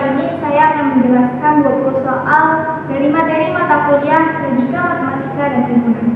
kali ini saya akan menjelaskan 20 soal dari materi mata kuliah Logika, Matematika, dan Himpunan.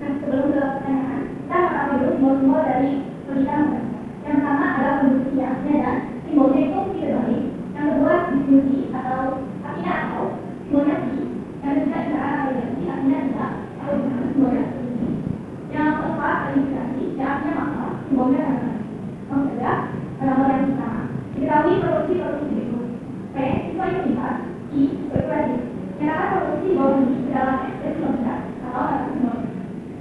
Nah, sebelum ke pertanyaan, kita mengetahui dulu simbol-simbol dari logika matematika. Yang pertama adalah pembuktian, dan simbolnya itu dibalik. Yang kedua diskusi atau artinya atau simbolnya si. Yang ketiga isyarat atau identifikasi artinya tidak atau bukan simbolnya si. Yang keempat verifikasi, artinya maka simbolnya kata. Yang ketiga nomor yang pertama. Diketahui produksi berikut. P siswa unitas, I berkurang. Nyatakan produksi bawah ini dalam ekspresi logika atau dalam simbol.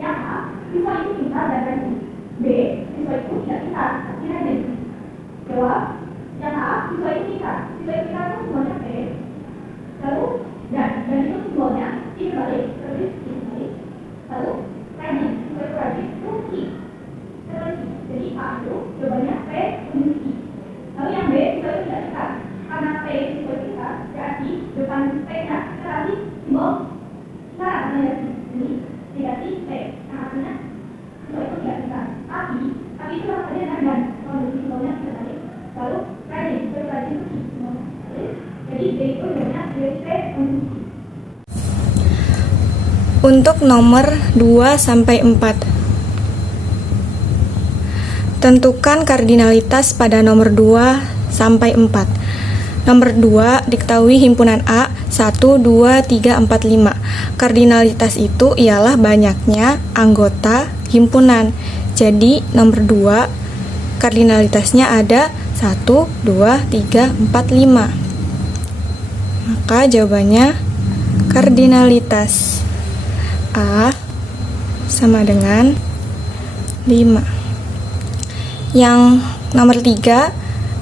Yang A, siswa itu pintar dan rajin. B, siswa itu tidak pintar, tapi rajin. Jawab. Yang A, siswa itu pintar. Siswa itu pintar itu simbolnya P. Lalu dan itu simbolnya I berbalik, terus I berbalik. Lalu rajin, siswa itu rajin itu I. Jadi A itu jawabannya P minus I. Lalu yang B, siswa itu tidak pintar. Karena P siswa itu pintar, berarti depan P-nya kita kasih simbol syarat negatif. Jadi negatif P. Nah, artinya siswa itu tidak pintar. Tapi itu rasanya dan kondisi simbolnya kita tadi. Lalu rajin, siswa itu rajin itu simbolnya. Jadi B itu jawabannya P minus I. Untuk nomor 2 sampai 4. Tentukan kardinalitas pada nomor 2 sampai 4. Nomor 2 diketahui himpunan A 1, 2, 3, 4, 5. Kardinalitas itu ialah banyaknya anggota himpunan. Jadi nomor 2 kardinalitasnya ada 1, 2, 3, 4, 5. Maka jawabannya kardinalitas A sama dengan 5. Yang nomor 3,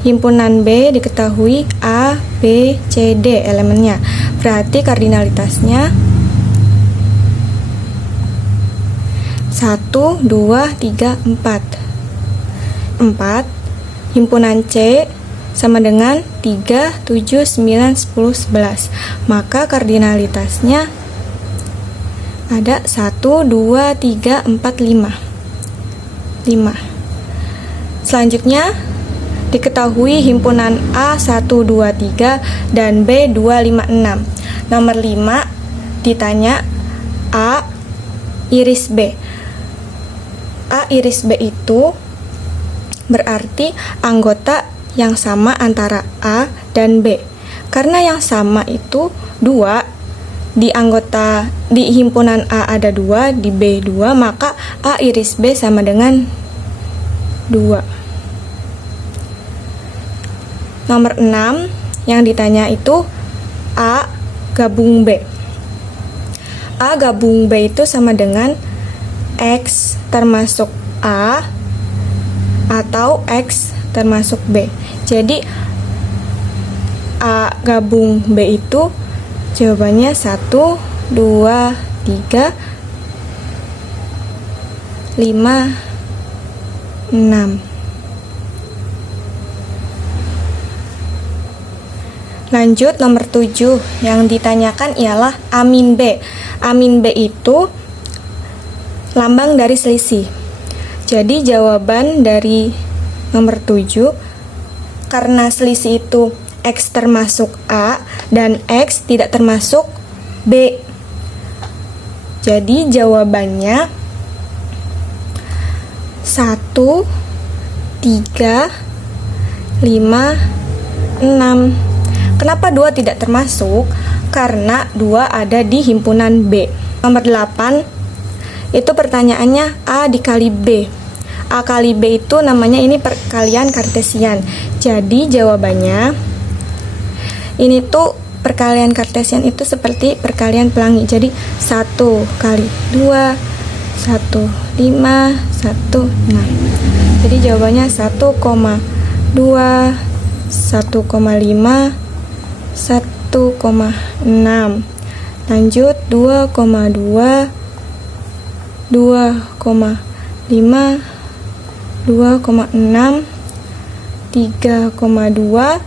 himpunan B diketahui A, B, C, D elemennya. Berarti kardinalitasnya 1, 2, 3, 4. 4, himpunan C sama dengan 3, 7, 9, 10, 11. Maka kardinalitasnya ada 1, 2, 3, 4, 5. 5. Selanjutnya, diketahui himpunan A 1, 2, 3 dan B 2, 5, 6. Nomor 5 ditanya A iris B. A iris B itu berarti anggota yang sama antara A dan B. Karena yang sama itu 2, di himpunan A ada 2, di B 2, maka A iris B sama dengan 2. Nomor 6 yang ditanya itu A gabung B. A gabung B itu sama dengan X termasuk A atau X termasuk B. Jadi A gabung B itu jawabannya 1, 2, 3, 5, 6. Lanjut nomor 7, yang ditanyakan ialah A min B. A min B itu lambang dari selisih. Jadi jawaban dari nomor 7, karena selisih itu X termasuk A dan X tidak termasuk B. Jadi jawabannya 1, 3, 5, 6. Kenapa 2 tidak termasuk? Karena 2 ada di himpunan B. Nomor 8, itu pertanyaannya A dikali B. A kali B itu namanya ini perkalian kartesian. Jadi jawabannya, ini tuh perkalian kartesian itu seperti perkalian pelangi. Jadi 1 kali 2, 1, 5, 1, 6. Jadi jawabannya 1,2, 1,5, 1,6. Lanjut 2,2, 2,5, 2,6, 3,2,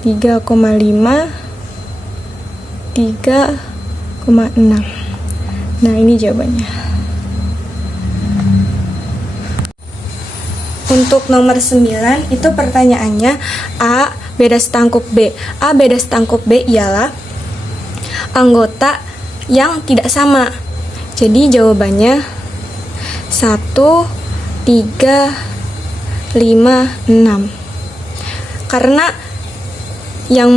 3,5, 3,6. Nah, ini jawabannya. Untuk nomor 9 itu pertanyaannya A beda setangkup B. A beda setangkup B ialah anggota yang tidak sama. Jadi jawabannya 1, 3, 5, 6. Karena yang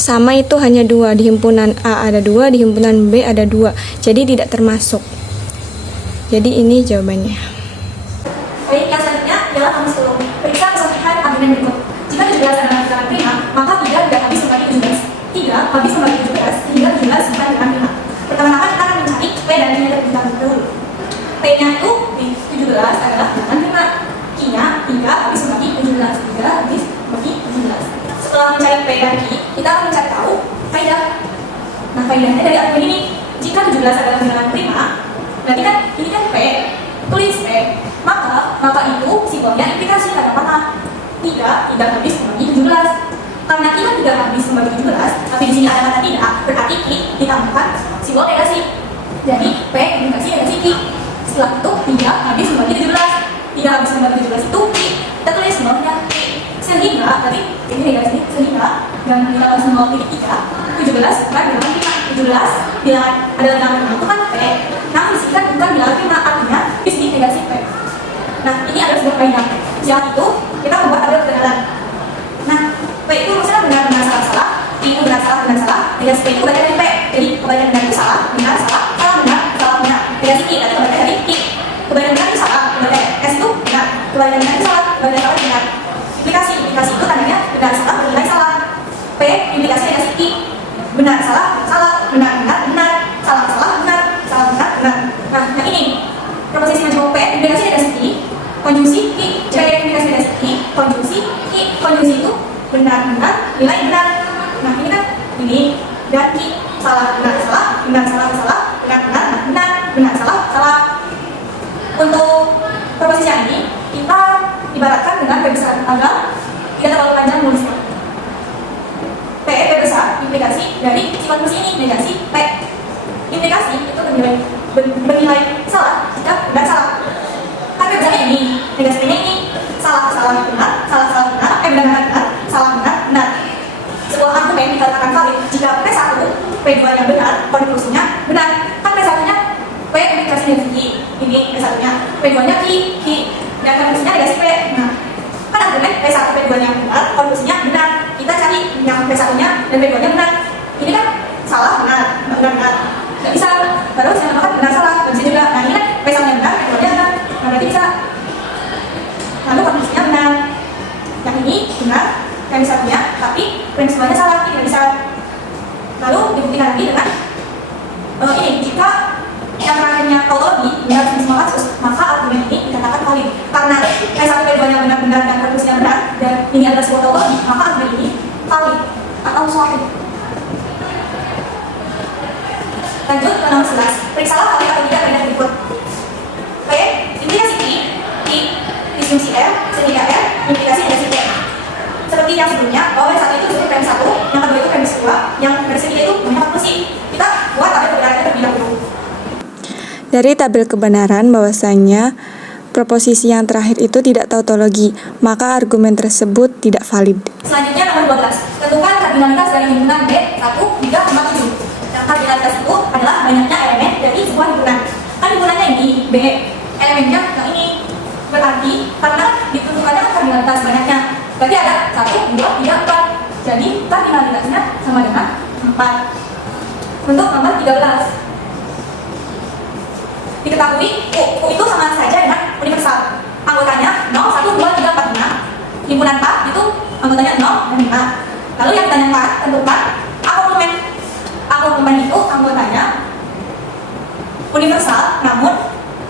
sama itu hanya 2, di himpunan A ada 2, di himpunan B ada 2. Jadi tidak termasuk. Jadi ini jawabannya. Baik, yang selanjutnya adalah kamus ulum. Periksa kesahihan argumen berikut. Jika 17 adalah bilangan prima, maka 3 tidak habis membagi 17. 3 habis membagi 17 sehingga 17 bukan bilangan prima. Pertama-tama kita akan mencari P dan Q-nya terlebih dahulu. P-nya itu di 17 adalah bilangan prima. Q-nya 3 habis membagi 17. 3 habis membagi 17. Setelah mencari P dan Q, kita akan mencari tahu kaidah. Nah, kaidahnya dari argumen ini, jika 17 adalah bilangan prima, berarti kan ini kan P, tulis P, maka itu simbolnya implikasi kata mana? 3 tidak habis membagi 17. Karena kita tidak habis membagi 17, tapi di sini ada kata tidak, berarti Q ditambahkan simbol negasi. Jadi P implikasi negasi Q. Setelah itu 3 habis membagi 17. 3 habis membagi 17 itu Q. Kita tulis simbolnya Q. Sehingga tadi ini negasi sehingga dan ditambah simbol titik 3, 17 bukan bilangan prima. 17 bilangan adalah bilangan prima itu kan P. Nah, di sini kan bukan bilangan prima, artinya di sini negasi P. Nah, ini ada sebuah kaidah. Yang itu kita membuat tabel kebenaran. Nah, P itu maksudnya benar-benar salah-salah, Q itu benar-salah, negasi P itu bagian dari P. Jadi kebalikan benar itu salah, benar, salah, salah, benar, salah, benar. Negasi Q tadi kebalikan dari Q. Kebalikan benar itu salah, kebalikan S itu benar, kebalikan benar itu salah, kebalikan salah benar. Implikasi itu tadinya benar, salah, bernilai salah. P implikasi negasi Q. Benar, salah, salah, benar, benar, benar, salah, salah, benar, salah, benar, benar. Nah, yang ini proposisi majemuk P implikasi negasi Q. Konjungsi Q, jika implikasi negasi Q, konjungsi Q, konjungsi itu benar-benar, nilai benar. Nah, ini kan ini dan Q, salah, benar, salah, benar, salah, salah, benar, benar, benar, benar, salah, salah. Untuk proposisi yang ini, kita ibaratkan dengan P besar tanggal, tidak terlalu panjang menulisnya. P besar implikasi dari sifat fungsi ini, negasi P. Implikasi itu bernilai salah jika benar salah. Tapi misalnya ini, negasinya ini salah, salah, benar, salah, salah, benar, benar, benar, salah, benar, benar. Sebuah argumen dikatakan valid jika P1, P2 yang benar, konklusinya benar. Kan P1-nya P implikasi negasi Q, ini P1-nya, P2-nya Q, dan konklusinya negasi P. Nah, kan argumen P1, P2 yang benar, konklusinya benar. Kita cari yang P1-nya dan P2-nya benar. Ini kan salah, benar, benar, benar. Nggak bisa, terus yang namakan benar, salah, nggak bisa juga. Nah, ini kan P1-nya benar, P2-nya benar. Nah, berarti bisa. Lalu konklusinya benar. Yang ini benar, yang satunya, tapi prinsipnya salah, tidak bisa. Lalu dibuktikan lagi dengan ini, jika yang terakhirnya tautologi benar di semua kasus, maka argumen ini dikatakan valid. Karena P1, P2 yang benar-benar dan konklusinya benar, dan ini adalah sebuah tautologi, maka argumen ini valid atau sahih. Lanjut ke nomor 11. Periksalah valid atau tidak kaidah berikut. P, implikasi Q, disjungsi R, sehingga R, implikasi negasi P. Seperti yang sebelumnya, bahwa yang satu itu disebut premis 1, yang kedua itu premis 2, yang premis ketiga itu banyak fungsi. Kita buat tabel kebenarannya terlebih dahulu. Dari tabel kebenaran bahwasanya proposisi yang terakhir itu tidak tautologi, maka argumen tersebut tidak valid. Selanjutnya nomor 12. Tentukan kardinalitas dari himpunan B 1, 3, 4, 7. Yang kardinalitas itu adalah banyaknya elemen dari sebuah himpunan. Kan himpunannya ini B, elemennya yang ini. Berarti karena ditentukannya kan kardinalitas banyaknya. Berarti ada 1, 2, 3, 4. Jadi kardinalitasnya sama dengan 4. Untuk nomor 13. Diketahui U itu sama saja dengan universal. Anggotanya 0, 1, 2, 3, 4, 5. Himpunan 4 itu anggotanya 0 dan 5. Lalu yang ditanya 4, tentukan A komplement. A komplement itu anggotanya universal, namun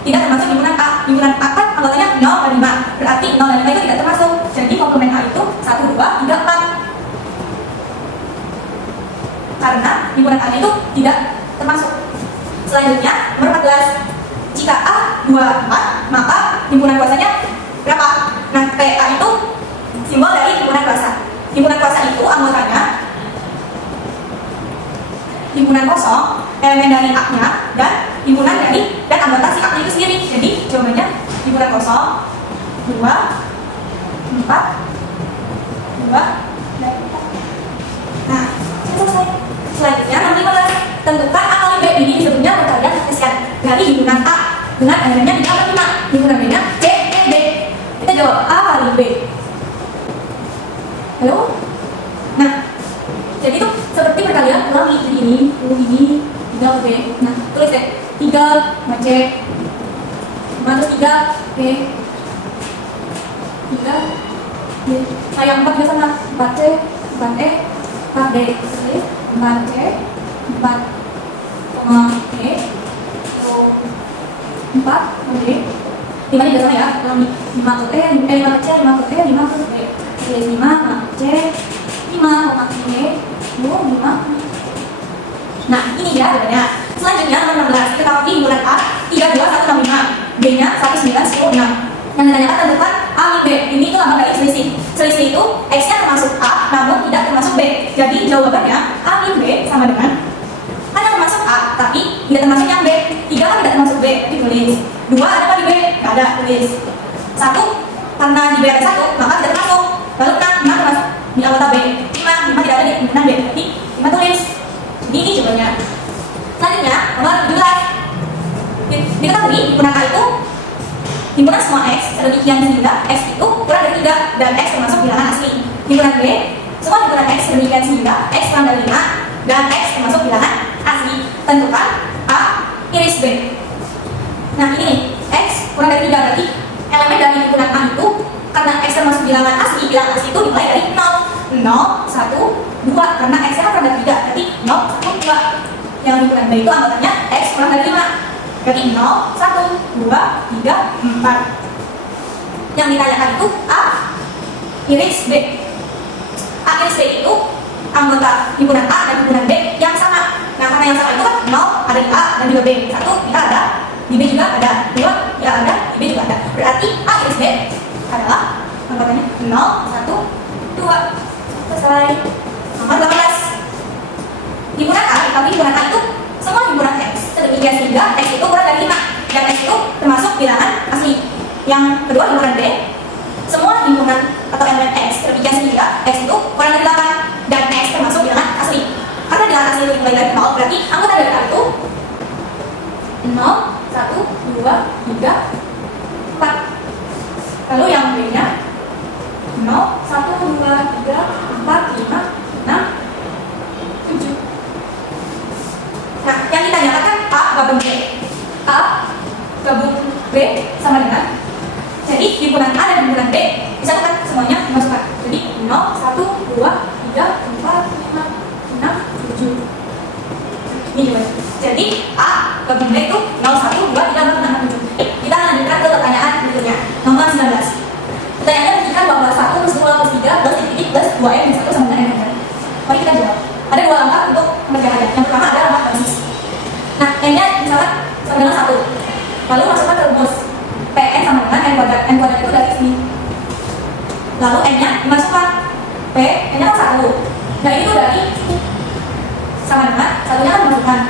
tidak termasuk himpunan A. Himpunan A kan anggotanya 0 dan 5. Berarti 0 dan 5 itu tidak termasuk. Jadi komplement A itu 1, 2, 3, 4. Karena himpunan A itu tidak termasuk. Selanjutnya nomor 14. Jika A 2, 4, maka himpunan kuasanya berapa? Nah, PA itu simbol dari himpunan kuasa. Himpunan kuasa itu anggotanya himpunan kosong, elemen dari A-nya, dan himpunan dari dan anggota si A-nya itu sendiri. Jadi jawabannya himpunan kosong 2, 4, 2, dan 4. Selanjutnya nomor 15. Tentukan A kali B. Ini disebutnya perkalian koefisien dari himpunan A dengan elemennya 3 per 5. Himpunan B-nya C, D. Kita jawab A kali B. Halo? Nah, jadi itu seperti perkalian ulangi. Jadi ini 3 per B. Nah, tulis deh 3 sama C. Terus 3 B. 3 B. Nah, yang 4 juga sama 4C, 4E, 4D. 4C, 4 sama E, 4 D. 5 juga sama ya, 5 ke E, 5 ke C, 5 ke E, 5 ke D. 5 C, 5 E, 5. Nah, ini ya jawabannya. Selanjutnya nomor 16. Kita tahu himpunan A 3, 2, 1, 6, 5. B-nya 1, 9, 10, 6. Yang ditanyakan tentukan A min B. Ini itu lambang dari selisih. Selisih itu X-nya termasuk A, namun tidak termasuk B. Jadi jawabannya A min B sama dengan kan yang termasuk A, tapi tidak termasuk yang B. 3 kan tidak termasuk B, jadi tulis. 2 ada apa di B? Tidak ada, tulis. 1, karena di B ada 1, maka tidak termasuk. Lalu 6 termasuk di anggota B. 5 tidak ada di himpunan B, jadi 5 tulis. Ini jawabannya. Selanjutnya, nomor 17. Diketahui himpunan A itu himpunan semua X sedemikian sehingga X itu kurang dari 3 dan X termasuk bilangan asli. Himpunan B, semua himpunan X sedemikian sehingga X kurang dari 5 dan X termasuk bilangan asli. Tentukan A iris B. Nah ini nih, X kurang dari 3 berarti elemen dari himpunan A itu karena X termasuk bilangan asli itu dimulai dari 0, 1, 2 karena X-nya kurang dari 3 berarti 0, 1, 2. Yang himpunan B itu anggotanya X kurang dari 5 berarti 0, 1, 2, 3, 4. Yang ditanyakan itu A iris B. A iris B itu anggota himpunan A dan himpunan B yang sama. Nah karena yang sama itu kan 0 ada di A dan juga B. 1 tidak ada, di B juga ada. 2 tidak ada, di B juga ada. Berarti A iris B adalah anggotanya 0, 1, 2. Selesai. Nomor 18. Himpunan A, tapi himpunan A itu semua himpunan X sedemikian sehingga X itu kurang dari 5 dan X itu termasuk bilangan asli. Yang kedua himpunan B, semua himpunan atau elemen X sedemikian sehingga X itu kurang dari 8 dan X termasuk bilangan asli. Karena bilangan asli itu dimulai dari 0 berarti anggota dari A itu 0, 1, 2, 3, 4. Lalu yang B nya 0, 1, 2, 3, 4, 5, 6, 7. Nah, yang ditanyakan kan A gabung B. A gabung B sama dengan, jadi himpunan A dan himpunan B disatukan semuanya dimasukkan. Jadi 0, 1, 2, 3, 4, 5, 6, 7. Ini juga. Jadi A gabung B itu 0, 1, 2, 3, 4, 5, 6, 7. Kita lanjutkan ke pertanyaan berikutnya. Nomor 19. Pertanyaannya menunjukkan bahwa 1 plus 2 plus 3 plus titik plus 2M dan 1 sama dengan M. Mari kita jawab. Ada 2 langkah untuk mengerjakannya. Yang pertama ada langkah basis. Nah, M-nya misalkan sama dengan 1. Lalu masukkan ke rumus Pn sama dengan N kuadrat. N kuadrat itu dari sini. Lalu N-nya dimasukkan. P, N-nya kan 1. Dan itu dari sama dengan, satunya kan dimasukkan.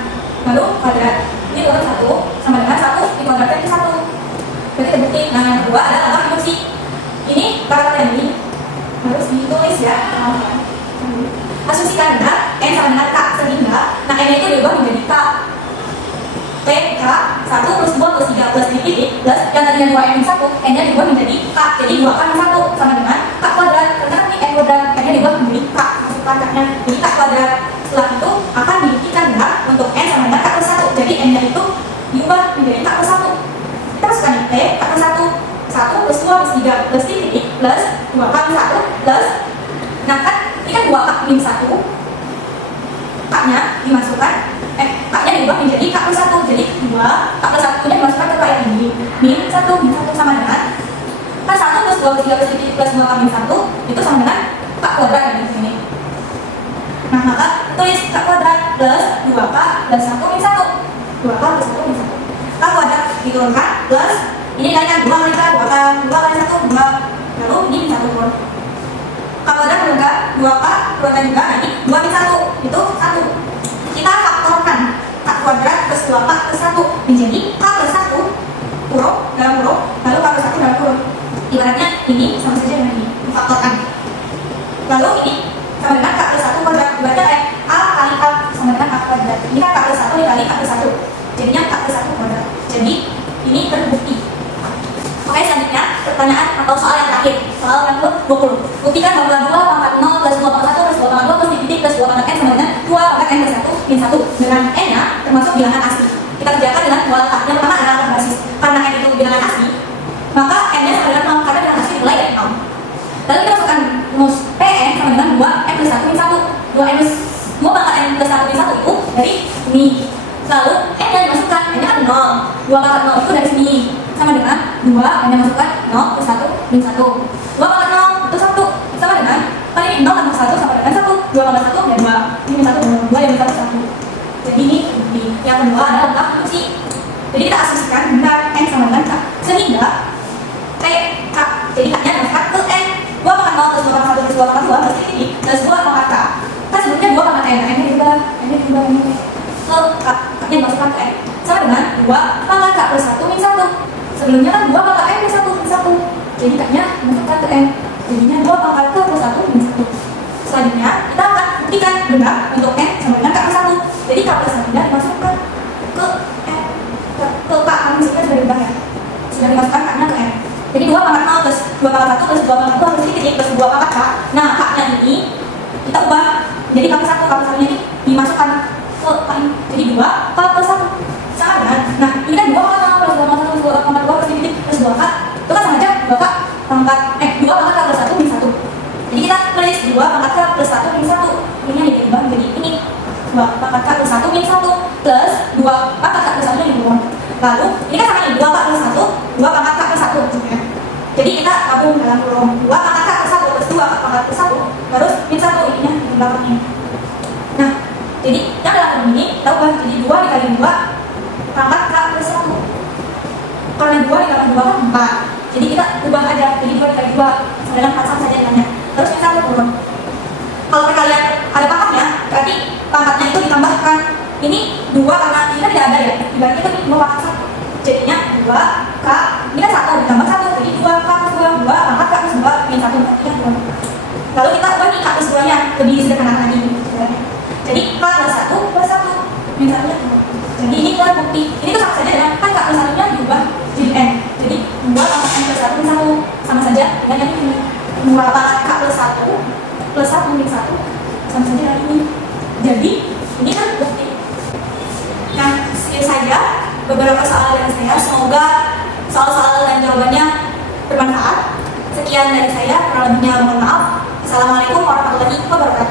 Lalu kuadrat. Ini bukan 1 sama dengan 1 dikuadratkan ke 1. Berarti terbukti. Nah, yang kedua ada langkah induksi. Ini parameter ini harus ditulis ya. Asumsikan benar N sama dengan K sehingga nah N itu diubah menjadi K. P, K, 1 plus 2 plus 3 plus titik plus yang tadinya 2M 1, N nya diubah menjadi K. Jadi 2 kan 1 sama dengan K kuadrat. Karena kan ini N kuadrat, N nya diubah menjadi K. Masukkan K-nya jadi K kuadrat. Setelah itu akan dibuktikan benar untuk N sama dengan K plus 1. Jadi N nya itu diubah menjadi K plus 1. Kita masukkan P, K plus 1 plus 2 plus 3 plus titik plus 2 kali 1 plus, nah kan ini kan 2 K min 1, K nya dimasukkan, K nya diubah menjadi K plus 1, jadi 2 K plus 1 nya dimasukkan ke K yang ini min 1 sama dengan kan 1 plus 2 plus 3 plus titik plus 2 K min 1 itu sama dengan K kuadrat yang di sini. Nah maka tulis K kuadrat plus 2K plus 1 min 1, 2K plus 1 min 1, K kuadrat diturunkan plus ini kalian 2 kali K, 2 kali 1, 2. Lalu ini min 1 pun K kuadrat juga 2K keluarkan juga nanti 2 min 1 itu 1. Kita faktorkan K kuadrat plus 2K plus 1 menjadi K plus 1 huruf dalam huruf lalu K plus 1 dalam huruf. Ibaratnya ini sama saja dengan ini difaktorkan. Lalu ini sama dengan K plus 1 kuadrat. Ibaratnya kayak A kali K sama plus 1 dikali K plus 1. Jadinya K plus 1 kuadrat. Jadi ini terbukti. Oke, selanjutnya pertanyaan atau soal yang terakhir, soal yang ke-20. Buktikan bahwa 2 pangkat 0 plus 2 pangkat 1 plus 2 pangkat 2 plus titik plus 2 pangkat n sama dengan 2 pangkat n plus 1 min 1 dengan n-nya termasuk bilangan asli. Kita kerjakan dengan dua letak. Yang pertama adalah basis. Karena n itu bilangan asli, maka n-nya sama dengan 0 karena bilangan asli dimulai dari 0. Lalu kita masukkan rumus Pn sama dengan 2 n plus 1 min 1. 2 n plus 2 pangkat n plus 1 min 1 itu dari sini. Lalu n-nya dimasukkan, n-nya kan 0. 2 pangkat 0 itu dari sini. Sama dengan 2 yang masukkan 0 plus 1 min 1. 2 pangkat 0 itu 1 sama dengan kan ini 0 tambah 1 sama dengan 1. 2 tambah 1 ya 2. Ini min 1 2 yang min 1 1. Jadi ini bukti. Yang kedua adalah letak fungsi. Jadi kita asumsikan benar n sama dengan k sehingga t k. Jadi k-nya dimasukkan ke n. 2 pangkat 0 plus 2 pangkat 1 plus 2 pangkat 2 plus ini plus 2 pangkat k. Kan sebelumnya 2 pangkat n. N-nya juga ke k. K-nya dimasukkan ke n. Sama dengan 2 pangkat k plus 1 min 1. Sebelumnya kan 2 pangkat n plus 1 min 1. Jadi k-nya dimasukkan ke n. Jadinya 2 pangkat k plus 1 min 1. Selanjutnya kita akan buktikan benar untuk n sama dengan k plus 1. Jadi k plus 1-nya dimasukkan ke n. Ke k kami sudah benar ya. Sudah dimasukkan k-nya ke n. Jadi 2 pangkat 0 plus 2 pangkat 1 plus 2 pangkat 2 plus titik plus 2 pangkat k. Nah, k-nya ini kita ubah jadi k plus 1. K plus 1-nya ini dimasukkan ke k ini. Jadi 2 k plus 1 sama dengan, nah ini kan 2 pangkat 0 plus 2 pangkat 1 plus 2 pangkat 2 plus titik plus 2 k. Itu kan sama aja 2 k pangkat 2 pangkat k plus 1 min 1. Jadi kita tulis 2 pangkat k plus 1 min 1. Ini yang diubah menjadi ini 2 pangkat k plus 1 min 1 plus 2 pangkat k plus 1 yang dibuang. Lalu ini kan sama ini 2 k plus 1, 2 pangkat k plus 1 maksudnya. Jadi kita gabung dalam kurung 2 pangkat k plus 1 plus 2 pangkat plus 1 terus min 1 ininya di belakangnya. Nah, jadi yang dalam ini kita ubah jadi 2 dikali 2 pangkat k plus 1. Karena 2 dikali 2 kan 4. Jadi kita ubah aja jadi 2 dikali 2 sama dengan 4 sama saja dengannya. Terus min 1 turun. Kalau perkalian ada pangkatnya, berarti pangkatnya itu ditambahkan. Ini 2 karena ini kan tidak ada ya. Berarti itu 2 pangkat 1. Jadinya 2 k, ini kan 1 ditambah 1. Jadi 2 k plus 2, 2 pangkat k plus 2 min 1 berarti 2. Lalu kita ubah nih k plus 2-nya lebih sederhana lagi. Jadi k plus 1 plus 1 min 1-nya 2. Jadi ini keluar bukti. Ini tuh sama saja dengan kan k plus 1-nya diubah jadi n. Jadi 2 pangkat n plus 1 min 1 sama saja dengan yang ini. 2 pangkat k plus 1 plus 1 min 1 sama saja dengan ini. Jadi ini kan bukti. Nah, sekian saja beberapa soal dari saya. Semoga soal-soal dan jawabannya bermanfaat. Sekian dari saya, kurang lebihnya mohon maaf. Assalamualaikum warahmatullahi wabarakatuh.